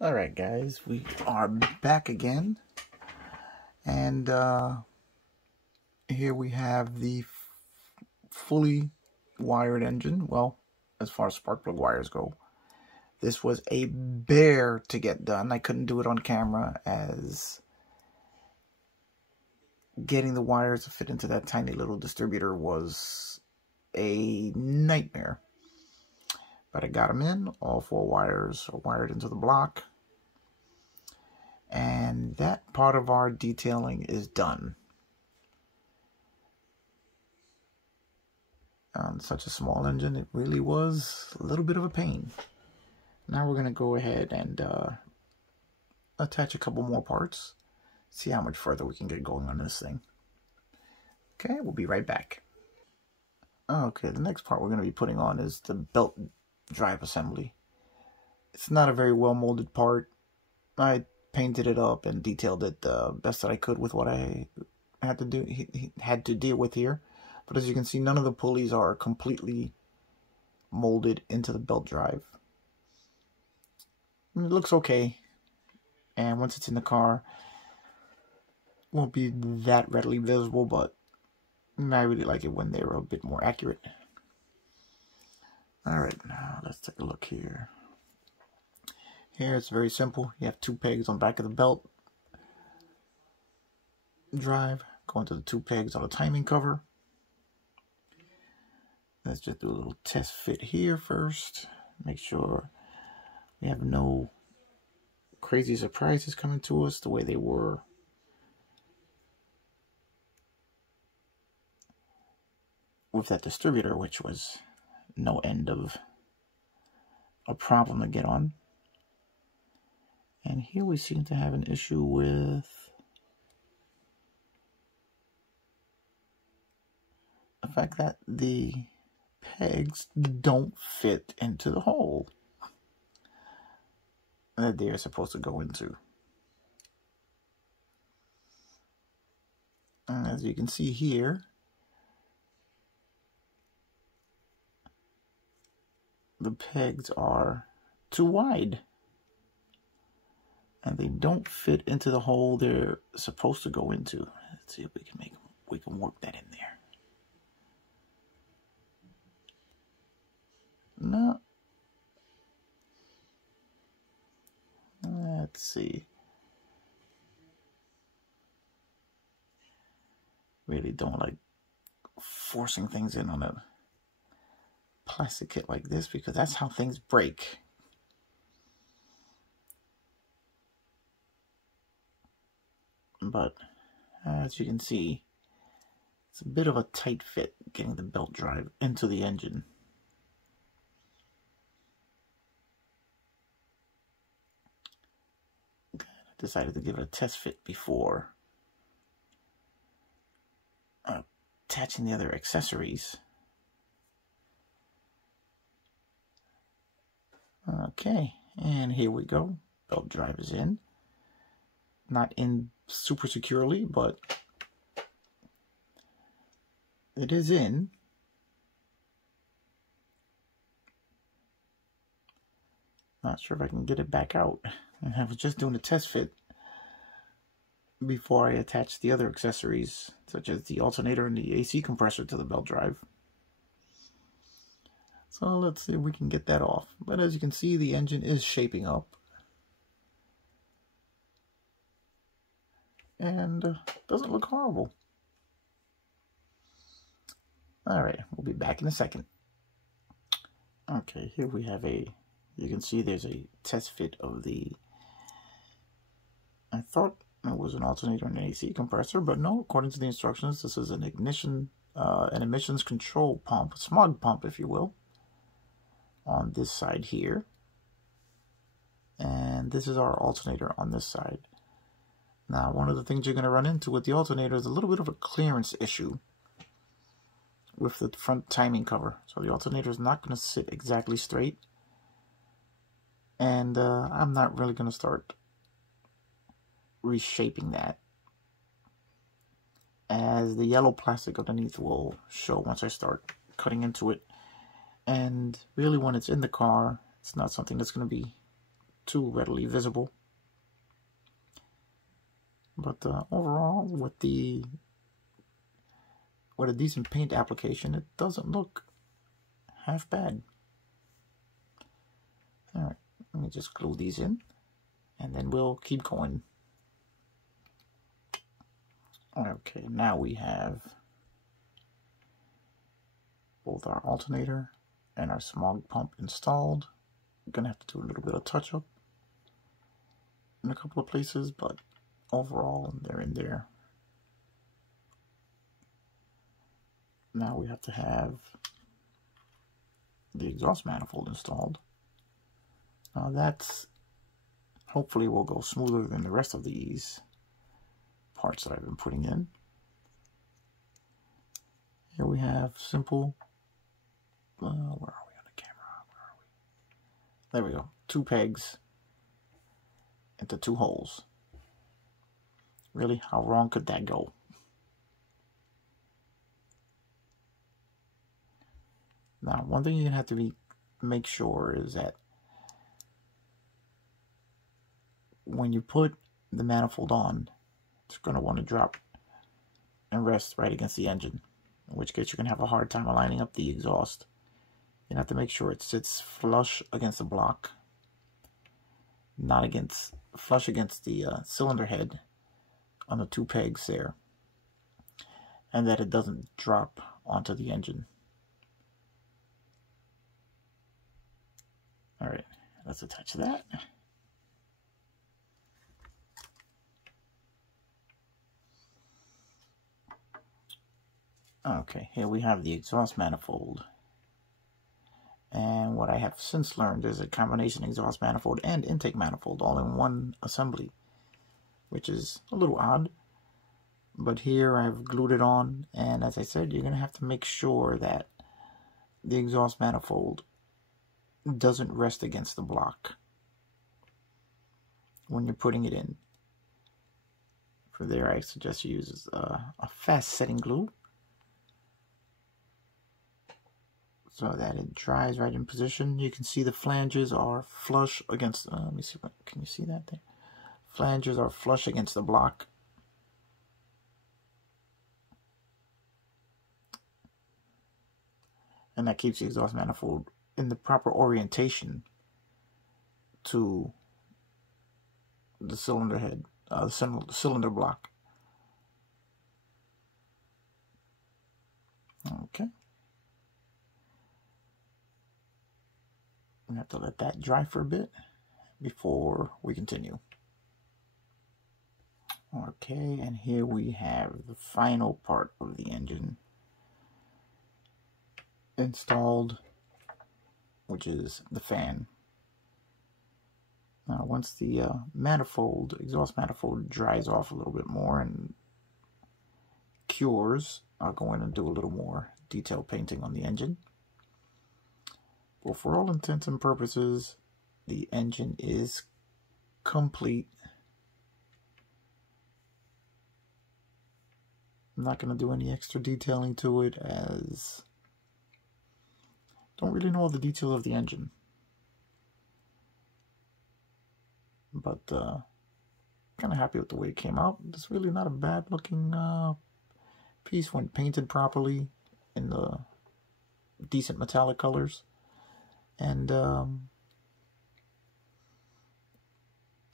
Alright guys, we are back again, and here we have the fully wired engine. Well, as far as spark plug wires go, this was a bear to get done. I couldn't do it on camera, as getting the wires to fit into that tiny little distributor was a nightmare. But I got them in. All 4 wires are wired into the block. And that part of our detailing is done. On such a small engine, it really was a little bit of a pain. Now we're going to go ahead and attach a couple more parts. See how much further we can get going on this thing. Okay, we'll be right back. Okay, the next part we're going to be putting on is the belt drive assembly. It's not a very well molded part. I painted it up and detailed it the best that I could with what I had to do. He had to deal with here. But as you can see, none of the pulleys are completely molded into the belt drive. It looks okay, and once it's in the car, it won't be that readily visible, but I really like it when they're a bit more accurate. Alright, now let's take a look here. Here it's very simple. You have 2 pegs on the back of the belt drive, going to the 2 pegs on the timing cover. Let's just do a little test fit here first. Make sure we have no crazy surprises coming to us the way they were with that distributor, which was no end of a problem to get on. And here we seem to have an issue with the fact that the pegs don't fit into the hole that they're supposed to go into. And as you can see here, the pegs are too wide, and they don't fit into the hole they're supposed to go into. Let's see if we can work that in there. No. Let's see. Really don't like forcing things in on a plastic kit like this, because that's how things break. But as you can see, it's a bit of a tight fit getting the belt drive into the engine. I decided to give it a test fit before attaching the other accessories. Okay, and here we go. Belt drive is in. Not in super securely, but it is in. Not sure if I can get it back out. And I was just doing a test fit before I attached the other accessories, such as the alternator and the AC compressor, to the belt drive. So let's see if we can get that off. But as you can see, the engine is shaping up. And doesn't look horrible. Alright, we'll be back in a second. Okay, here we have you can see there's a test fit of the, I thought it was an alternator and an AC compressor, but no, according to the instructions, this is an an emissions control pump, a smog pump, if you will, on this side here. And this is our alternator on this side. Now, one of the things you're going to run into with the alternator is a little bit of a clearance issue with the front timing cover. So the alternator is not going to sit exactly straight. And I'm not really going to start reshaping that, as the yellow plastic underneath will show once I start cutting into it. And really, when it's in the car, it's not something that's going to be too readily visible. But overall, with a decent paint application, it doesn't look half bad. All right, let me just glue these in, and then we'll keep going. Okay, now we have both our alternator and our smog pump installed. I'm gonna have to do a little bit of touch up in a couple of places, but overall they're in there. Now we have to have the exhaust manifold installed. Now that's hopefully will go smoother than the rest of these parts that I've been putting in. Here we have simple, where are we on the camera? Where are we? There we go. 2 pegs into 2 holes. Really, how wrong could that go? Now, one thing you have to make sure is that when you put the manifold on, it's going to want to drop and rest right against the engine, in which case you're going to have a hard time aligning up the exhaust. You have to make sure it sits flush against the block, not flush against the cylinder head on the 2 pegs there, and that it doesn't drop onto the engine. All right, let's attach that. Okay, here we have the exhaust manifold. And what I have since learned is a combination exhaust manifold and intake manifold all in one assembly, which is a little odd. But here I've glued it on, and as I said, you're going to have to make sure that the exhaust manifold doesn't rest against the block when you're putting it in. For there, I suggest you use a fast setting glue so that it dries right in position. You can see the flanges are flush against, let me see, can you see that there? Flanges are flush against the block. And that keeps the exhaust manifold in the proper orientation to the cylinder head, the cylinder block. Okay. We have to let that dry for a bit before we continue. Okay, and here we have the final part of the engine installed, which is the fan. Now, once the exhaust manifold dries off a little bit more and cures, I'll go in and do a little more detailed painting on the engine. Well, for all intents and purposes, the engine is complete. I'm not going to do any extra detailing to it, as I don't really know all the details of the engine. But kind of happy with the way it came out. It's really not a bad looking piece when painted properly in the decent metallic colors. And you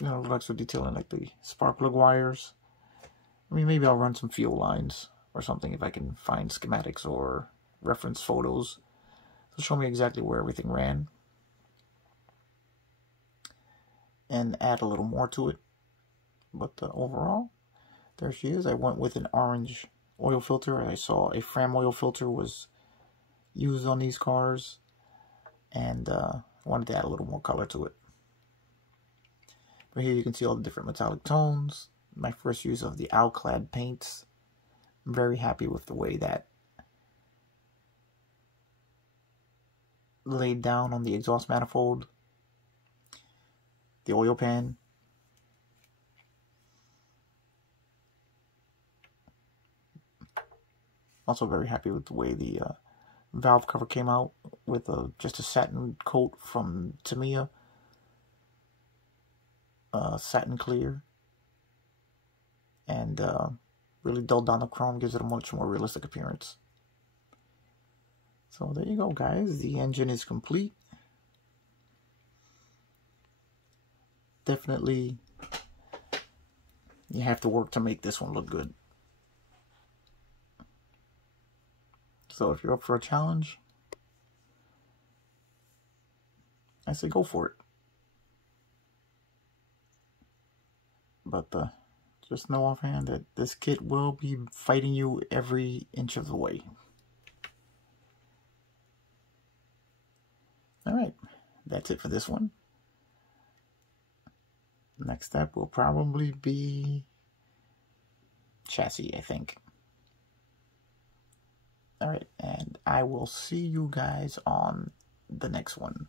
know, extra detailing like the spark plug wires. I mean, maybe I'll run some fuel lines or something if I can find schematics or reference photos to show me exactly where everything ran, and add a little more to it. But overall, there she is. I went with an orange oil filter. I saw a Fram oil filter was used on these cars, and wanted to add a little more color to it. But here you can see all the different metallic tones. My first use of the Alclad paints. I'm very happy with the way that laid down on the exhaust manifold, the oil pan. Also very happy with the way the valve cover came out with just a satin coat from Tamiya. satin clear, and really dulled down the chrome, gives it a much more realistic appearance. So there you go, guys. The engine is complete. Definitely, you have to work to make this one look good. So if you're up for a challenge, I say go for it. But just know offhand that this kit will be fighting you every inch of the way. Alright, that's it for this one. Next step will probably be chassis, I think. Alright, and I will see you guys on the next one.